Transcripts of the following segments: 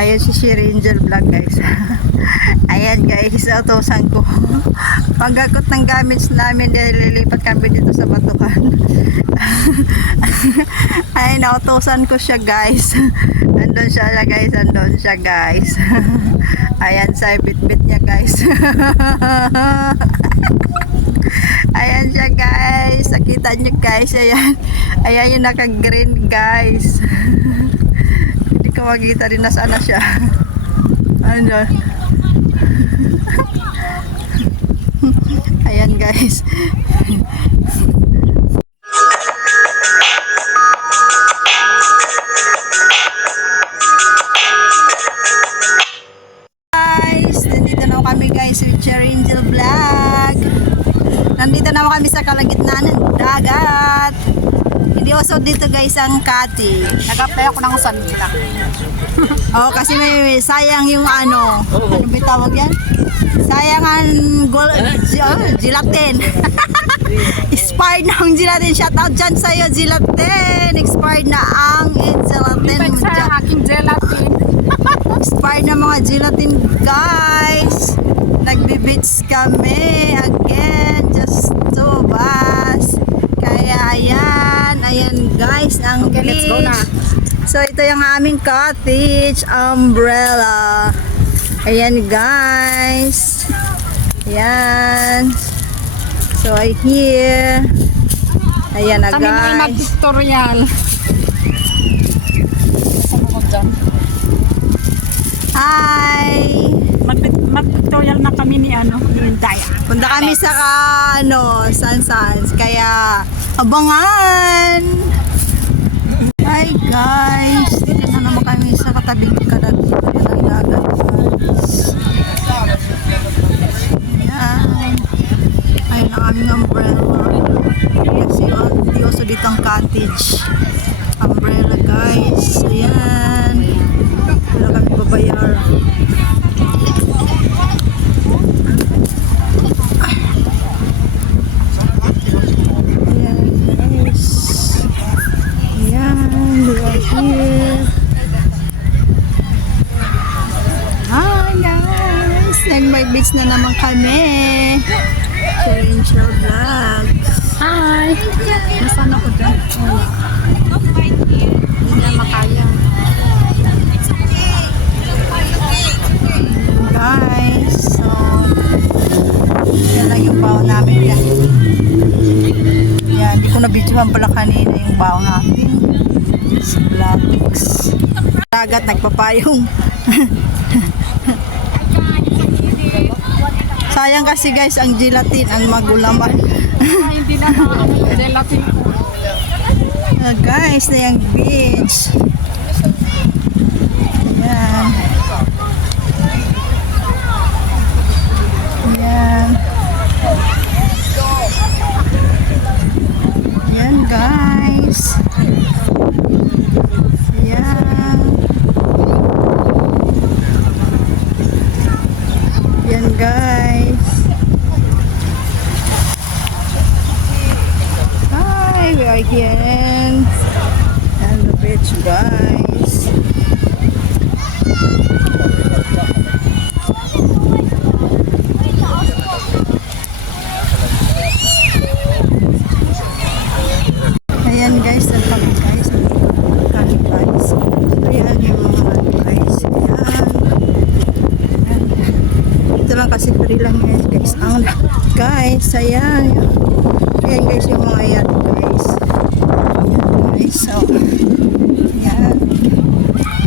Ayan si Sherry Angel Vlog guys. Ayan guys, utosan ko. Pagkakot ng gamits namin, lilipat kami dito sa Batukan. Ay, nautosan ko siya guys. Andun siya guys, andun siya guys. Ayan sa bit-bit niya guys. Ayan siya guys. Nakita niyo guys, ayan. Ayan yung naka-green guys. Hindi ko makita rin na sana siya. Andun. Ayan guys. Guys, nandito na kami guys with Sherry Angel Vlog. Nandito na kami sa kalagitnaan ng dagat. Hindi also dito guys ang cottage. Nag-apply ako ng sandila. Oh, kasi may sayang yung ano. Ano ba tawag yan? Sayang ang gelatin. Expired na ang gelatin. Shout out dyan sa'yo, gelatin. Expired na ang gelatin. Thanks sa aking gelatin. Expired na mga gelatin guys. Nagbe-beach kami again. Just to bus. Kaya ayan. Ayan guys ang Okay, beach. let's go na. So ito yung aming cottage umbrella. Ayan guys. Ayan. So here. Ayan na Kami mga guys. mag-tutorial. Hi. Mag-tutorial na kami ni Daya. Punta kami sa Sansans. Kaya abangan. Hi guys. Dito na naman kami sa katabing dagat. Ayan. Ayun ang aming umbrella. Kasi di also dito ang cottage. Umbrella guys. Ayan. Wala kami babayar. Hi guys! May beach na naman kami. Sherry Angel Vlog. Hi! Nasaan ako dyan? Hindi na makaya. Guys, so yan lang yung baon namin yan. Yan, hindi ko na-videohan pala kanina yung baon natin. Sa Vlogs. Dagat, nagpapayong. Sayang kasi guys, ang gelatin, ang magulaman. Hindi na gelatin ko. Guys, na yung beach. Ayan. Ayan. Ayan guys. Ayan. Ayan guys. Hi, we are here. And the beach guys. Ayan guys, ang kami guys. Kami guys. Ayan yung mga guys. Ayan. Ayan. Ito lang kasi free lang yan guys. Ang guys, ayan. Ayan guys yung mga yan guys. Ayan guys. So, ayan.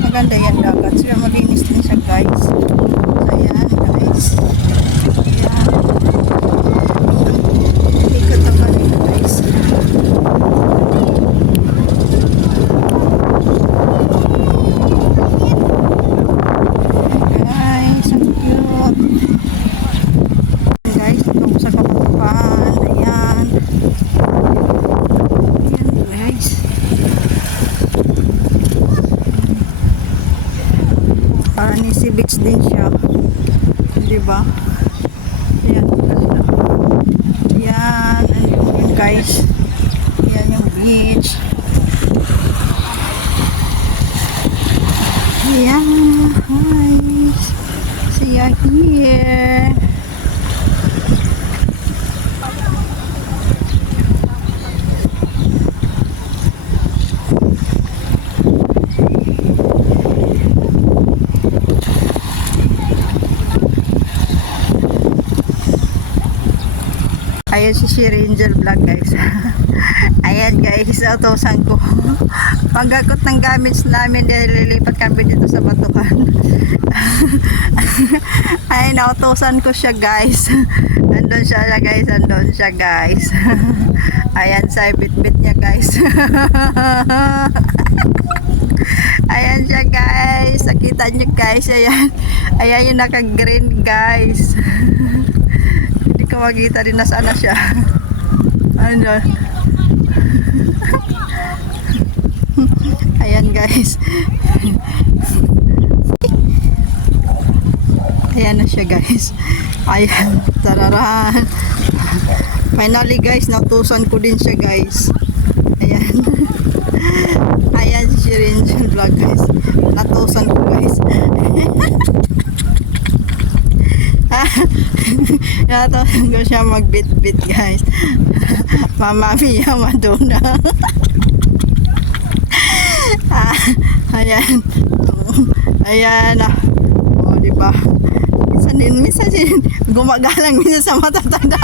Maganda yan dagat. So, malinis din siya guys. So, ayan guys. Ayan. Ikot naman yun guys. Guys, ang cute. Guys, ito sa kapatukan. Ayan. Ayan guys. Nisi beach din siya. Diba? Ayan. Ayan. Ayan guys. Ayan yung beach. Ayan. Ayan, here. Ayan si Sherry Angel Vlog guys. Ayan guys, utosan ko. Pagkakot ng gamits namin, nililipat kami dito sa Batukan. Ay, nautosan ko siya guys. Andun siya guys, andun siya guys. Ayan sa bit-bit niya guys. Ayan siya guys. Nakita niyo guys, ayan. Ayan yung naka-green guys. Hindi ko makita rin na sana siya. Ano? Ayan guys. Ayan na siya guys. Ayan. Tararan. Finally guys, natusan ko din siya guys. Ayan. Ayan si Shirin Vlog guys. Natusan ko guys. Natusan ko siya magbit-bit guys. Mama Mia Madonna. Ayan. Ayan. O, diba? Minsan din, gumagalang minsan sa matatanda.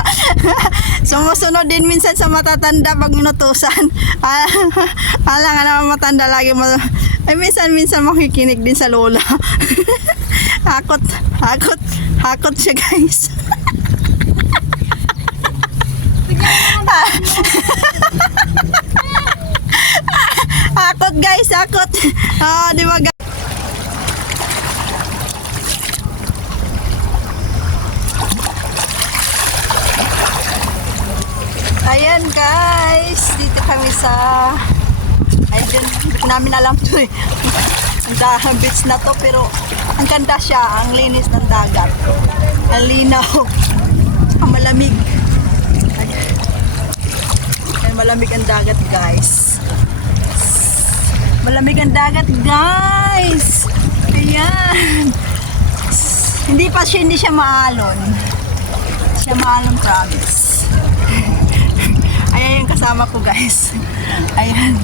Sumusunod din minsan sa matatanda pag minutusan. Alam nga naman matanda lagi mo. Ay, minsan makikinig din sa lola. Hakot siya guys. Hakot guys, hakot. Di ba guys? Ayan guys, dito kami sa hindi ko namin alam to eh. Ang beach na to, pero ang ganda siya, ang linis ng dagat, ang linaw, ang malamig. Ay, malamig ang dagat guys. Malamig ang dagat guys. Ayan. Hindi siya maalon. Siya maalon, promise. Ayan yung kasama ko guys. Ayan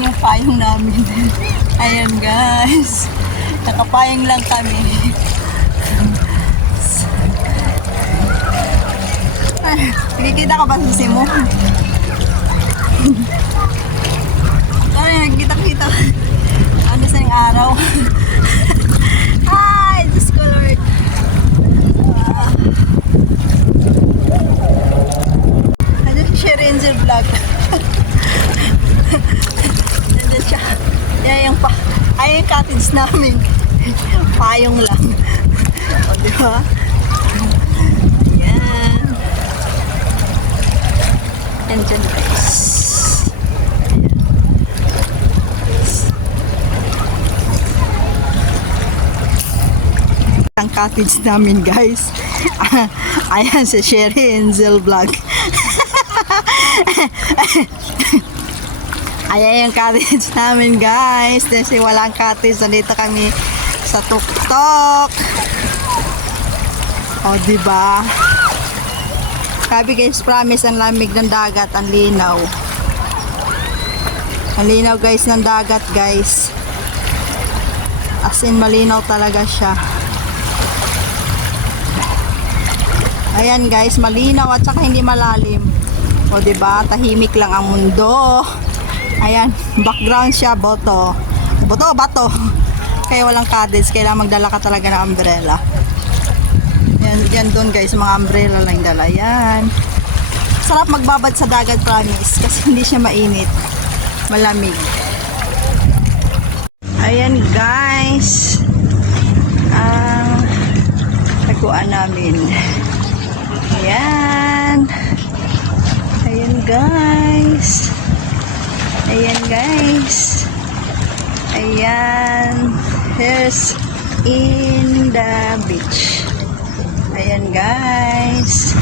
yung payong namin. Ayan guys. Nakapayong lang kami. Nakikita ka ba sa sisi mo? Nakikita. Ano sa yung araw? Ay, Diyos ko Lord. Share Angel Vlog. Nandiyan siya. Yan yung cottage namin. Payong lang. O, diba? Ayan. Nandiyan guys. Ang cottage namin guys. Ayan si Sherry Angel Vlog. Ayan yung cottage namin guys. Kasi walang cottage, nandito kami sa tuktok. O diba? Sabi guys, promise, ang lamig ng dagat, ang linaw. Ang linaw guys ng dagat guys. As in, malinaw talaga siya. Ayan guys, malinaw at saka hindi malalim. O diba, tahimik lang ang mundo. Ayan, background siya, bato. Kaya walang cottage, kailangan magdala ka talaga ng umbrella. Yan doon guys, mga umbrella lang dala. Yan. Sarap magbabad sa dagat, promise, kasi hindi siya mainit. Malamig. Ayan guys, ang taguan namin. Ayan. Ayan guys. Ayan guys. Ayan. Here's in the beach. Ayan guys.